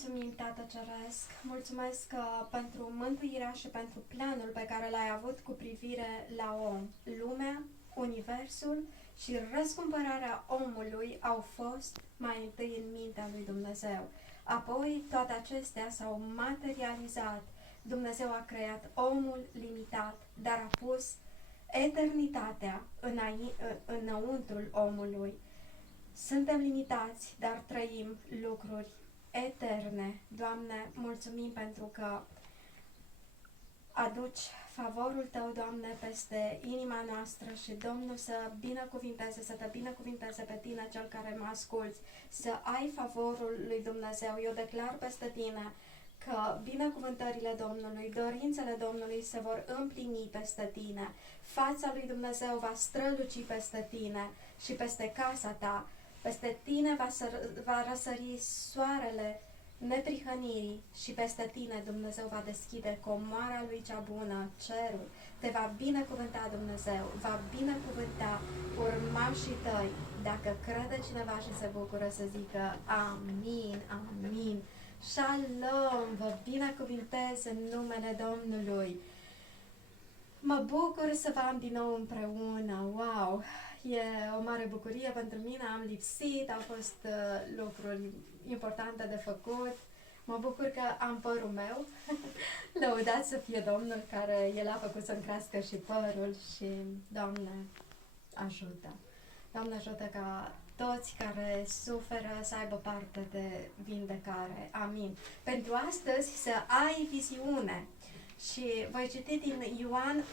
mulțumim, Tată Ceresc, mulțumesc pentru mântuirea și pentru planul pe care l-ai avut cu privire la om. Lumea, universul și răscumpărarea omului au fost mai întâi în mintea lui Dumnezeu. Apoi toate acestea s-au materializat. Dumnezeu a creat omul limitat, dar a pus eternitatea înăuntrul omului. Suntem limitați, dar trăim lucruri eterne. Doamne, mulțumim pentru că aduci favorul Tău, Doamne, peste inima noastră și Domnul să binecuvinteze, să Te binecuvinteze pe Tine, Cel care mă asculți, să ai favorul lui Dumnezeu. Eu declar peste Tine că binecuvântările Domnului, dorințele Domnului se vor împlini peste Tine. Fața lui Dumnezeu va străluci peste Tine și peste casa Ta. Peste tine va răsări soarele neprihănirii și peste tine Dumnezeu va deschide comoara lui cea bună, cerul. Te va binecuvânta Dumnezeu, va binecuvânta urmașii tăi. Dacă crede cineva și se bucură să zică amin, amin. Shalom, vă binecuvintez în numele Domnului. Mă bucur să vă am din nou împreună, wow! E o mare bucurie pentru mine, am lipsit, au fost lucruri importante de făcut. Mă bucur că am părul meu. Lăudat să fie Domnul care El a făcut să-mi crească și părul și Doamne ajută. Doamne ajută ca toți care suferă să aibă parte de vindecare. Amin. Pentru astăzi să ai viziune. Și voi citi din Ioan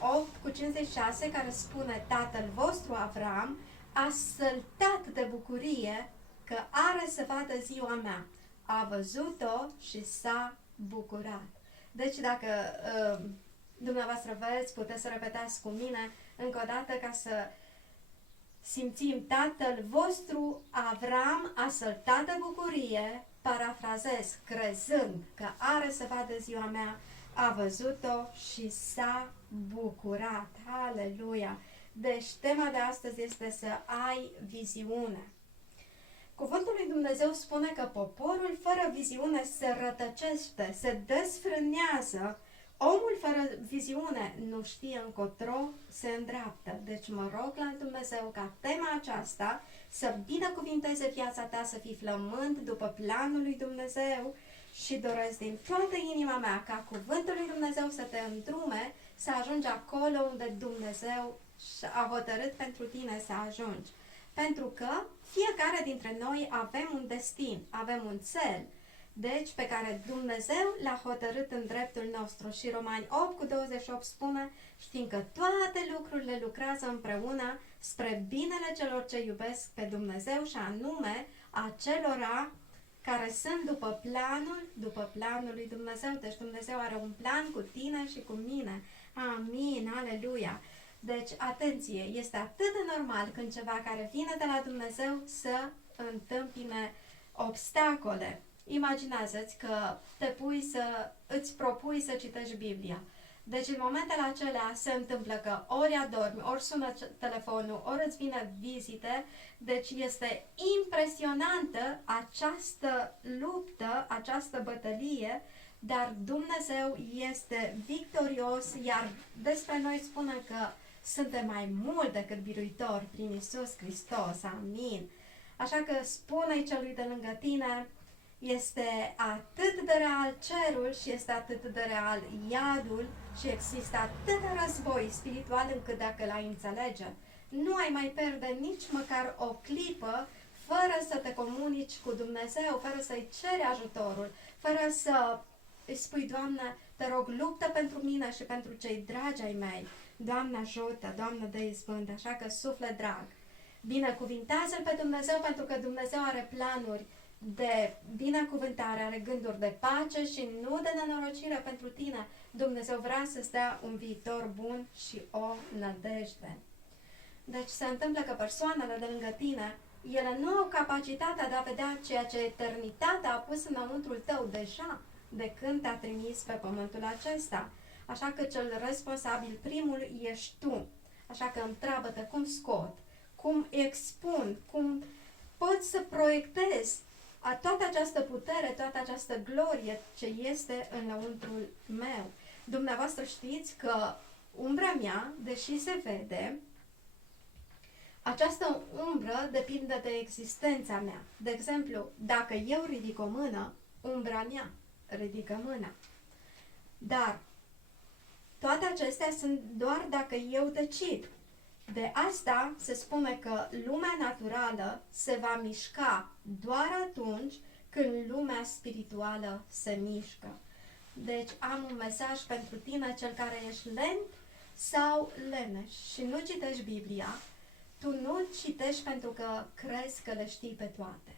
8:56 care spune: Tatăl vostru Avram a săltat de bucurie că are să vadă ziua mea. A văzut-o și s-a bucurat. Deci dacă dumneavoastră veți, puteți să repetați cu mine încă o dată ca să simțim: Tatăl vostru Avram a săltat de bucurie, parafrazez, crezând că are să vadă ziua mea, a văzut-o și s-a bucurat. Aleluia! Deci tema de astăzi este să ai viziune. Cuvântul lui Dumnezeu spune că poporul fără viziune se rătăcește, se desfrânează. Omul fără viziune nu știe încotro se îndreaptă. Deci mă rog la Dumnezeu ca tema aceasta să binecuvinteze viața ta, să fii flămând după planul lui Dumnezeu. Și doresc din toată inima mea ca cuvântul lui Dumnezeu să te îndrume, să ajungi acolo unde Dumnezeu a hotărât pentru tine să ajungi. Pentru că fiecare dintre noi avem un destin, avem un cel, deci pe care Dumnezeu l-a hotărât în dreptul nostru. Și Romani 8:28 spune: fiindcă toate lucrurile lucrează împreună spre binele celor ce iubesc pe Dumnezeu, și anume acelora care sunt după planul lui Dumnezeu. Deci Dumnezeu are un plan cu tine și cu mine. Amin, aleluia! Deci, atenție, este atât de normal când ceva care vine de la Dumnezeu să întâmpine obstacole. Imaginează-ți că îți propui să citești Biblia. Deci în momentele acelea se întâmplă că ori adormi, ori sună telefonul, ori îți vine vizite. Deci este impresionantă această luptă, această bătălie, dar Dumnezeu este victorios, iar despre noi spune că suntem mai mult decât biruitori prin Iisus Hristos. Amin. Așa că spune-i celui de lângă tine: este atât de real cerul și este atât de real iadul și există atât de război spiritual încât dacă l-ai înțelege, nu ai mai pierde nici măcar o clipă fără să te comunici cu Dumnezeu, fără să-i ceri ajutorul, fără să îi spui: Doamne, te rog, luptă pentru mine și pentru cei dragi ai mei. Doamne ajută, Doamne dă izbândă. Așa că suflet drag, binecuvintează-L pe Dumnezeu, pentru că Dumnezeu are planuri de binecuvântare, are gânduri de pace și nu de nenorocire pentru tine. Dumnezeu vrea să-ți dea un viitor bun și o nădejde. Deci se întâmplă că persoanele de lângă tine, ele nu au capacitatea de a vedea ceea ce eternitatea a pus înăuntrul tău deja de când te-a trimis pe pământul acesta. Așa că cel responsabil primul ești tu. Așa că întreabă-te cum scot, cum expun, cum pot să proiectez toată această putere, toată această glorie ce este în lăuntrul meu. Dumneavoastră știți că umbra mea, deși se vede, această umbră depinde de existența mea. De exemplu, dacă eu ridic o mână, umbra mea ridică mâna. Dar toate acestea sunt doar dacă eu decid. De asta se spune că lumea naturală se va mișca doar atunci când lumea spirituală se mișcă. Deci am un mesaj pentru tine, cel care ești lent sau leneș și nu citești Biblia. Tu nu citești pentru că crezi că le știi pe toate.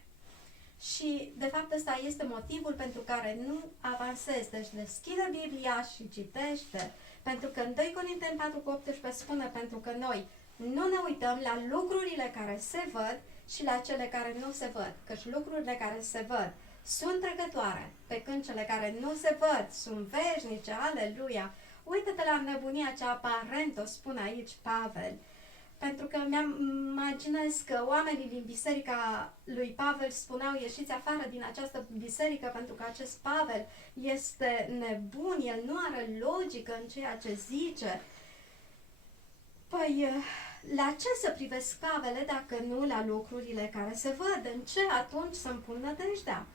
Și, de fapt, ăsta este motivul pentru care nu avansezi. Deci deschide Biblia și citește. Pentru că în 2 Corinteni 4:18 spune, pentru că noi nu ne uităm la lucrurile care se văd și la cele care nu se văd. Căci lucrurile care se văd sunt trecătoare, pe când cele care nu se văd sunt veșnice. Aleluia! Uită-te la nebunia cea aparentă, o spune aici Pavel. Pentru că mi-am imaginez că oamenii din biserica lui Pavel spuneau, ieșiți afară din această biserică pentru că acest Pavel este nebun, el nu are logică în ceea ce zice. Păi, la ce să privesc Pavele dacă nu la lucrurile care se văd? În ce atunci să-mi pun nădejdea?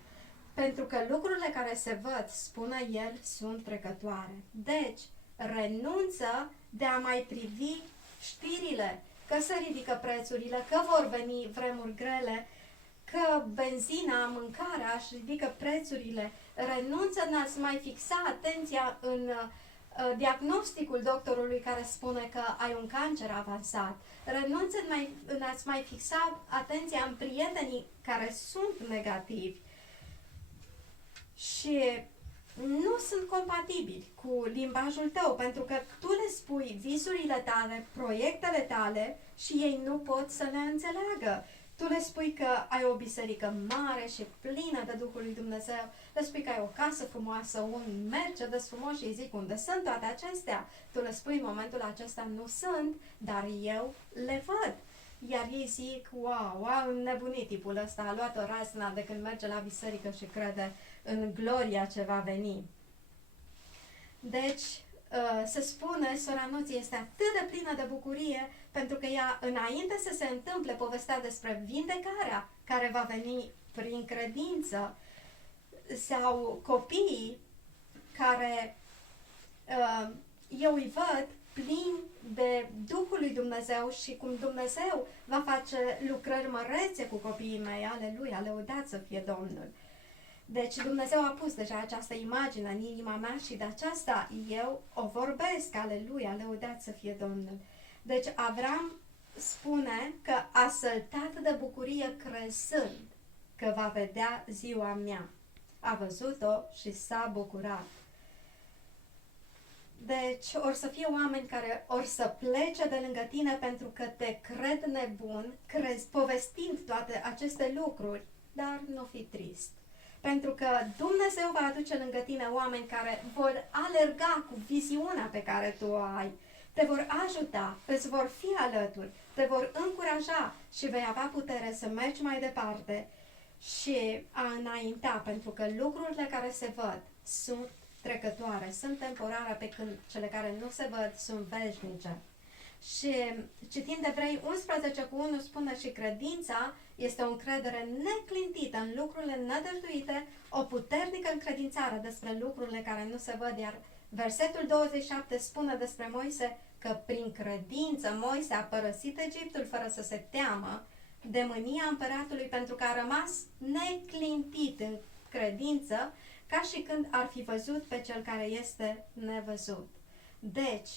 Pentru că lucrurile care se văd, spune el, sunt trecătoare. Deci, renunță de a mai privi știrile, că se ridică prețurile, că vor veni vremuri grele, că benzina, mâncarea își ridică prețurile. Renunță în a-ți mai fixa atenția în diagnosticul doctorului care spune că ai un cancer avansat. Renunță în a-ți mai fixa atenția în prietenii care sunt negativi și nu sunt compatibili cu limbajul tău, pentru că tu le spui visurile tale, proiectele tale și ei nu pot să le înțeleagă. Tu le spui că ai o biserică mare și plină de Duhul lui Dumnezeu, le spui că ai o casă frumoasă, un Mercedes frumos și îi zic unde sunt toate acestea. Tu le spui în momentul acesta nu sunt, dar eu le văd. Iar ei zic, wow, înnebunit tipul ăsta, a luat o razna de când merge la biserică și crede în gloria ce va veni. Deci, se spune, sora Nuții este atât de plină de bucurie pentru că ea, înainte să se întâmple povestea despre vindecarea care va veni prin credință, sau copiii care eu îi văd plini de Duhul lui Dumnezeu și cum Dumnezeu va face lucrări mărețe cu copiii mei. Aleluia, lăudat să fie Domnul. Deci Dumnezeu a pus deja această imagine în inima mea și de aceasta eu o vorbesc. Aleluia, lăudat să fie Domnul. Deci Avram spune că a săltat de bucurie crezând că va vedea ziua mea. A văzut-o și s-a bucurat. Deci, or să fie oameni care or să plece de lângă tine pentru că te cred nebun, povestind toate aceste lucruri, dar nu fi trist. Pentru că Dumnezeu va aduce lângă tine oameni care vor alerga cu viziunea pe care tu o ai, te vor ajuta, îți vor fi alături, te vor încuraja și vei avea putere să mergi mai departe și a înainta, pentru că lucrurile care se văd sunt trecătoare, sunt temporare, pe când cele care nu se văd sunt veșnice. Și citind Evrei 11:1 spune și credința este o încredere neclintită în lucrurile nădăjduite, o puternică încredințare despre lucrurile care nu se văd, iar versetul 27 spune despre Moise că prin credință Moise a părăsit Egiptul fără să se teamă de mânia împăratului, pentru că a rămas neclintit în credință, ca și când ar fi văzut pe cel care este nevăzut. Deci,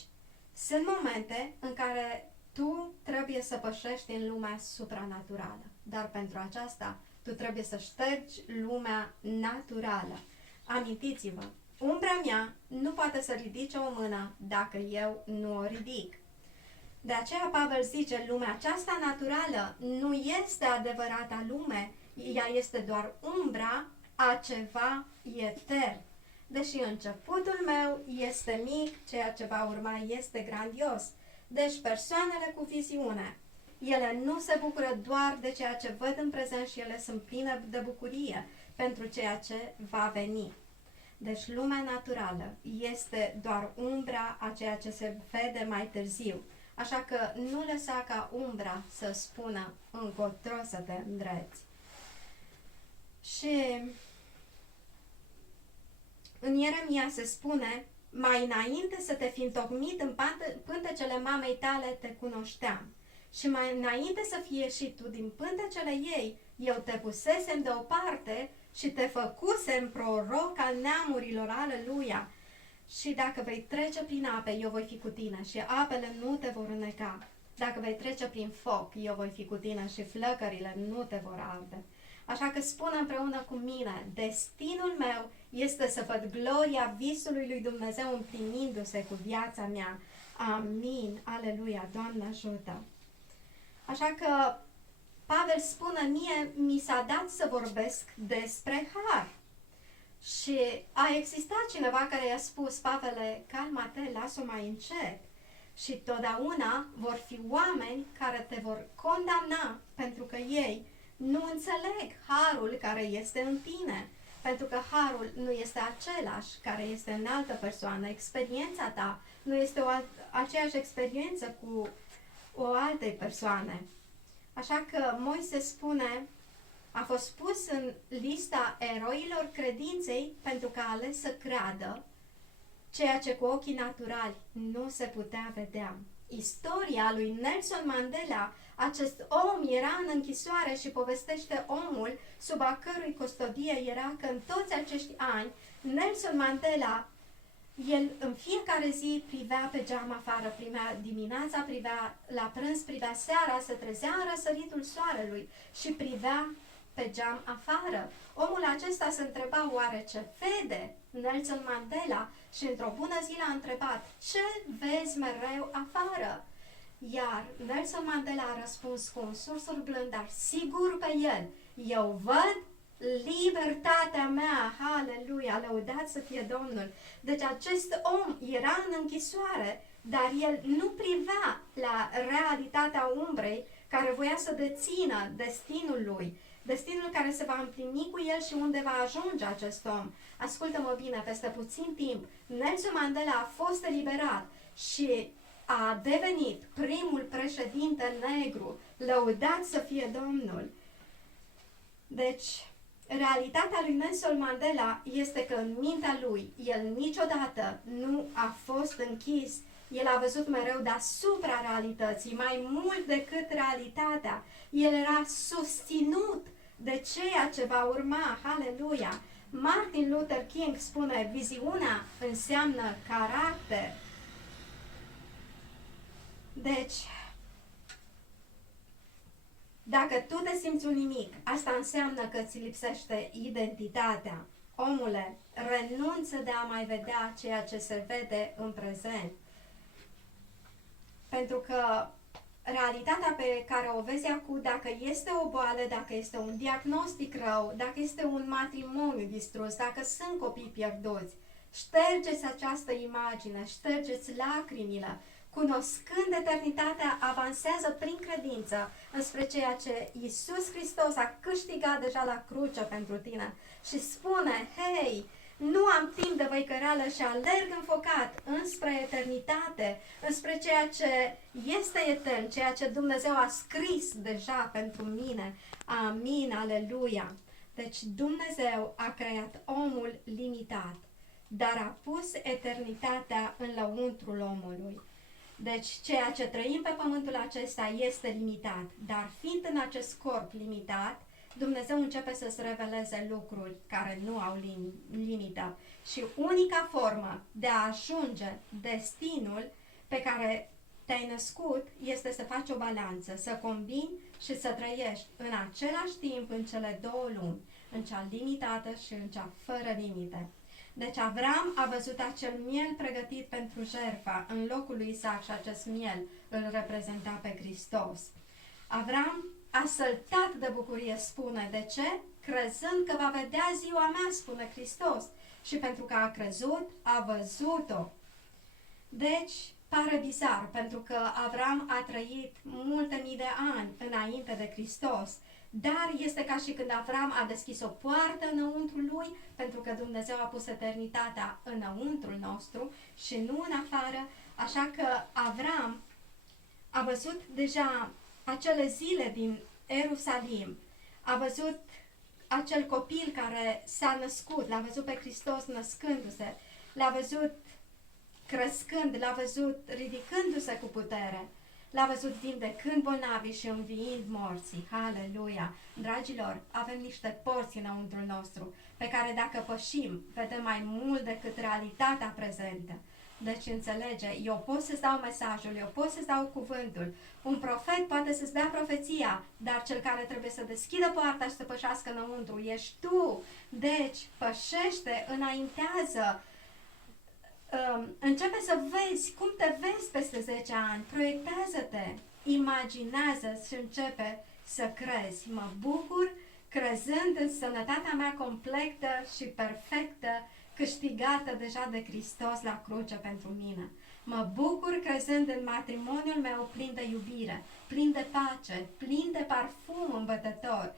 sunt momente în care tu trebuie să pășești în lumea supranaturală, dar pentru aceasta tu trebuie să ștergi lumea naturală. Amintiți-vă, umbra mea nu poate să ridice o mână dacă eu nu o ridic. De aceea Pavel zice, lumea aceasta naturală nu este adevărata lume, ea este doar umbra a ceva etern. Deși începutul meu este mic, ceea ce va urma este grandios. Deci persoanele cu viziune ele nu se bucură doar de ceea ce văd în prezent și ele sunt pline de bucurie pentru ceea ce va veni. Deci lumea naturală este doar umbra a ceea ce se vede mai târziu. Așa că nu lăsa ca umbra să spună încotro să te îndrepți. Și în Ieremia se spune, mai înainte să te fi întocmit în pântecele mamei tale te cunoșteam. Și mai înainte să fii ieșit tu din pântecele ei, eu te pusesem deoparte și te făcusem proroc al neamurilor, aleluia. Și dacă vei trece prin ape, eu voi fi cu tine și apele nu te vor înneca. Dacă vei trece prin foc, eu voi fi cu tine și flăcările nu te vor arde. Așa că spune împreună cu mine, destinul meu este să văd gloria visului lui Dumnezeu împlinindu-se cu viața mea. Amin, aleluia, Doamne ajută. Așa că Pavel spune, mie mi s-a dat să vorbesc despre har. Și a existat cineva care i-a spus, Pavele, calma-te, lasă-o mai încet. Și totdeauna vor fi oameni care te vor condamna pentru că ei nu înțeleg harul care este în tine. Pentru că harul nu este același care este în altă persoană. Experiența ta nu este aceeași experiență cu o altei persoane. Așa că Moise spune, a fost pus în lista eroilor credinței pentru că a ales să creadă ceea ce cu ochii naturali nu se putea vedea. Istoria lui Nelson Mandela, acest om era în închisoare și povestește omul sub a cărui custodie era că în toți acești ani Nelson Mandela, el în fiecare zi privea pe geam afară, privea dimineața, privea la prânz, privea seara, se trezea în răsăritul soarelui și privea pe geam afară. Omul acesta se întreba oare ce vede Nelson Mandela și într-o bună zi l-a întrebat, ce vezi mereu afară? Iar Nelson Mandela a răspuns cu un sursul blând, dar sigur pe el, eu văd libertatea mea, haleluia, lăudat să fie Domnul. Deci acest om era în închisoare, dar el nu privea la realitatea umbrei care voia să dețină destinul lui, destinul care se va împlini cu el și unde va ajunge acest om. Ascultă-mă bine, peste puțin timp, Nelson Mandela a fost eliberat și a devenit primul președinte negru, lăudat să fie Domnul. Deci, realitatea lui Nelson Mandela este că în mintea lui, el niciodată nu a fost închis. El a văzut mereu deasupra realității, mai mult decât realitatea. El era susținut de ceea ce va urma. Haleluia! Martin Luther King spune, viziunea înseamnă caracter. Deci, dacă tu te simți un nimic, asta înseamnă că ți lipsește identitatea. Omule, renunță de a mai vedea ceea ce se vede în prezent. Pentru că realitatea pe care o vezi acum, dacă este o boală, dacă este un diagnostic rău, dacă este un matrimoniu distrus, dacă sunt copii pierduți, ștergeți această imagine, ștergeți lacrimile. Cunoscând eternitatea, avansează prin credință înspre ceea ce Iisus Hristos a câștigat deja la cruce pentru tine și spune, hei, nu am timp de văicăreală și alerg înfocat înspre eternitate, înspre ceea ce este etern, ceea ce Dumnezeu a scris deja pentru mine. Amin, aleluia! Deci Dumnezeu a creat omul limitat, dar a pus eternitatea în lăuntrul omului. Deci ceea ce trăim pe pământul acesta este limitat, dar fiind în acest corp limitat, Dumnezeu începe să-ți reveleze lucruri care nu au limită. Și unica formă de a ajunge destinul pe care te-ai născut este să faci o balanță, să combini și să trăiești în același timp în cele două lumi, în cea limitată și în cea fără limite. Deci Avram a văzut acel miel pregătit pentru jertfa în locul lui Isaac și acest miel îl reprezenta pe Hristos. Avram a săltat de bucurie, spune. De ce? Crezând că va vedea ziua mea, spune Hristos. Și pentru că a crezut, a văzut-o. Deci, pare bizar, pentru că Avram a trăit multe mii de ani înainte de Hristos, dar este ca și când Avram a deschis o poartă înăuntru lui, pentru că Dumnezeu a pus eternitatea înăuntrul nostru și nu în afară, așa că Avram a văzut deja acele zile din Ierusalim, a văzut acel copil care s-a născut, l-a văzut pe Hristos născându-se, l-a văzut crescând, l-a văzut ridicându-se cu putere, l-a văzut vindecând bolnavii și înviind morții. Haleluia! Dragilor, avem niște porți înăuntrul nostru, pe care dacă pășim, vedem mai mult decât realitatea prezentă. Deci înțelege, eu pot să-ți dau mesajul, eu pot să-ți dau cuvântul. Un profet poate să-ți dea profeția, dar cel care trebuie să deschidă poarta și să pășească înăuntru ești tu. Deci, pășește, înaintează, începe să vezi cum te vezi peste 10 ani, proiectează-te, imaginează și începe să crezi. Mă bucur crezând în sănătatea mea completă și perfectă, câștigată deja de Hristos la cruce pentru mine. Mă bucur crezând în matrimoniul meu plin de iubire, plin de pace, plin de parfum îmbătător.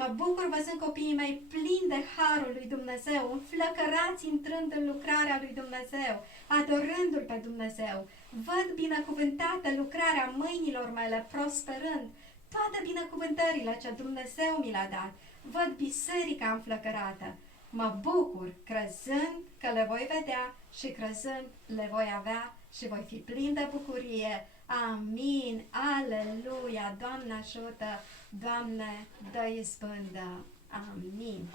Mă bucur văzând copiii mei plini de harul lui Dumnezeu, înflăcărați intrând în lucrarea lui Dumnezeu, adorându-L pe Dumnezeu. Văd binecuvântată lucrarea mâinilor mele, prosperând, toate binecuvântările ce Dumnezeu mi le-a dat. Văd biserica înflăcărată. Mă bucur crezând că le voi vedea și crezând le voi avea și voi fi plin de bucurie. Amin, aleluia, Doamne ajută, Doamne dă izbândă, amin.